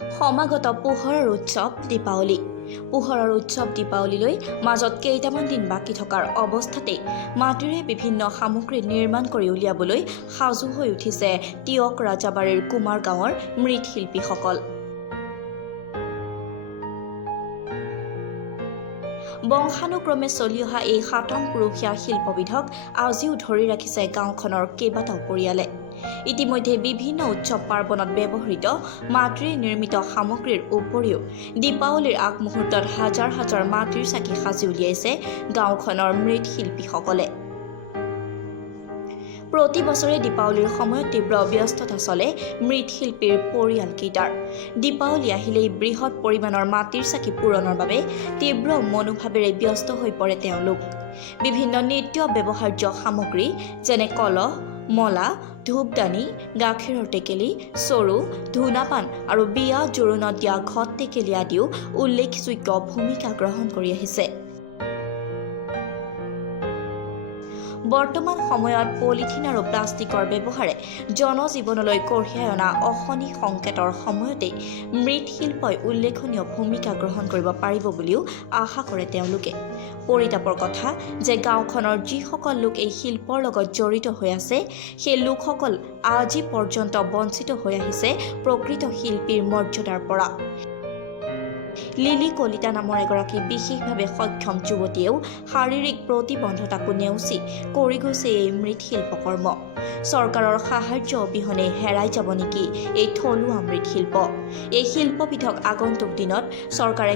সমাগত পোহৰৰ উৎসৱ দীপাৱলী। পোহৰৰ উৎসৱ দীপাৱলীলৈ মাজত কেইটামান দিন বাকী থকাৰ অৱস্থাতে মাটিৰে বিভিন্ন সামগ্ৰী নিৰ্মাণ কৰি উলিয়াবলৈ সাজু হৈ উঠিছে টিয়ক ৰাজাবাৰীৰ কুমাৰ গাঁৱৰ মৃৎশিল্পীসকল। বংশানুক্ৰমে চলি অহা এই ৭ম পুৰুষীয়া শিল্পবিধক আজিও ধৰি ৰাখিছে গাঁওখনৰ কেইবাটাও পৰিয়ালে। ইতিমধ্যে বিভিন্ন উৎসৱ পাৰ্বণত ব্যৱহৃত মাটিৰে নিৰ্মিত সামগ্ৰীৰ উপৰিও দীপাৱলীৰ আগমুহূৰ্তত হাজাৰ হাজাৰ মাটিৰ চাকি সাজি উলিয়াইছে গাঁওখনৰ মৃৎশিল্পীসকলে। প্ৰতি বছৰে দীপাৱলীৰ সময়ত তীব্ৰ ব্যস্ততা চলে মৃৎশিল্পীৰ পৰিয়ালকেইটাৰ। দীপাৱলী আহিলেই বৃহৎ পৰিমাণৰ মাটিৰ চাকি পূৰণৰ বাবে তীব্ৰ মনোভাৱেৰে ব্যস্ত হৈ পৰে তেওঁলোক। বিভিন্ন নিত্য ব্যৱহাৰ্য সামগ্ৰী যেনে কলহ, মলা, ধূপদানি, গাখীৰৰ টেকেলি, চৰু, ধূনাপান আৰু বিয়া জোৰোণত দিয়া ঘট টেকেলি আদিও উল্লেখযোগ্য ভূমিকা গ্ৰহণ কৰি আহিছে। বৰ্তমান সময়ত পলিথিন আৰু প্লাষ্টিকৰ ব্যৱহাৰে জনজীৱনলৈ কঢ়িয়াই অনা অশনি সংকেতৰ সময়তে মৃৎশিল্পই উল্লেখনীয় ভূমিকা গ্ৰহণ কৰিব পাৰিব বুলিও আশা কৰে তেওঁলোকে। পৰিতাপৰ কথা যে গাঁওখনৰ যিসকল লোক এই শিল্পৰ লগত জড়িত হৈ আছে সেই লোকসকল আজি পৰ্যন্ত বঞ্চিত হৈ আহিছে প্ৰকৃত শিল্পীৰ মৰ্যাদাৰ পৰা। লিলি কলিতা নামৰ এগৰাকী বিশেষভাৱে সক্ষম যুৱতীয়েও শাৰীৰিক প্ৰতিবন্ধতাকো নেওচি কৰি গৈছে এই মৃৎশিল্পকৰ্ম। চৰকাৰৰ সাহায্য অবিহনে হেৰাই যাব নেকি এই থলুৱা মৃৎশিল্প? এই শিল্পবিধক আগন্তুক দিনত চৰকাৰে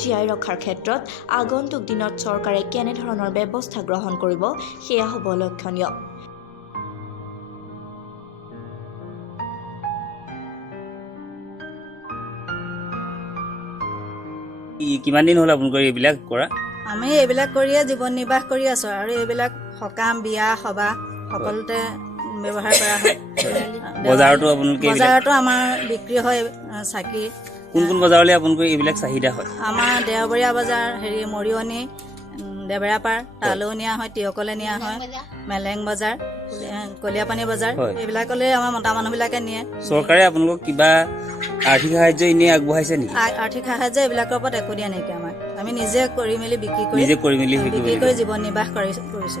জীয়াই ৰখাৰ ক্ষেত্ৰত আগন্তুক দিনত চৰকাৰে কেনেধৰণৰ ব্যৱস্থা গ্ৰহণ কৰিব সেয়া হ'ব লক্ষণীয়। কিমান দিন হ'ল আপোনালোকৰ এইবিলাক কৰা? আমি এইবিলাক কৰিয়ে জীৱন নিৰ্বাহ কৰি আছো আৰু এইবিলাক সকাম, বিয়া, সবাহ সকলোতে ব্যৱহাৰ কৰা হয়। বজাৰতো আমাৰ বিক্ৰী হয় চাকি। কোন কোন বজাৰলৈ আপোনালোকৰ এইবিলাক চাহিদা হয়? আমাৰ দেওবৰীয়া বজাৰ, মৰিয়নি, দেবেৰাপাৰ, তালৈও নিয়া হয়, টিয়কলে নিয়া হয়, মেলেং বজাৰ, কলিয়াপানী বজাৰ, এইবিলাকলৈ আমাৰ মতা মানুহবিলাকে নিয়ে। চৰকাৰে আপোনালোকক কিবা আৰ্থিক সাহায্য এনেই আগবঢ়াইছে নেকি? আৰ্থিক সাহায্য এইবিলাকৰ ওপৰত একো দিয়া নাইকিয়া আমাক। আমি নিজে কৰি মেলি বিক্ৰী কৰি জীৱন নিৰ্বাহ কৰিছো।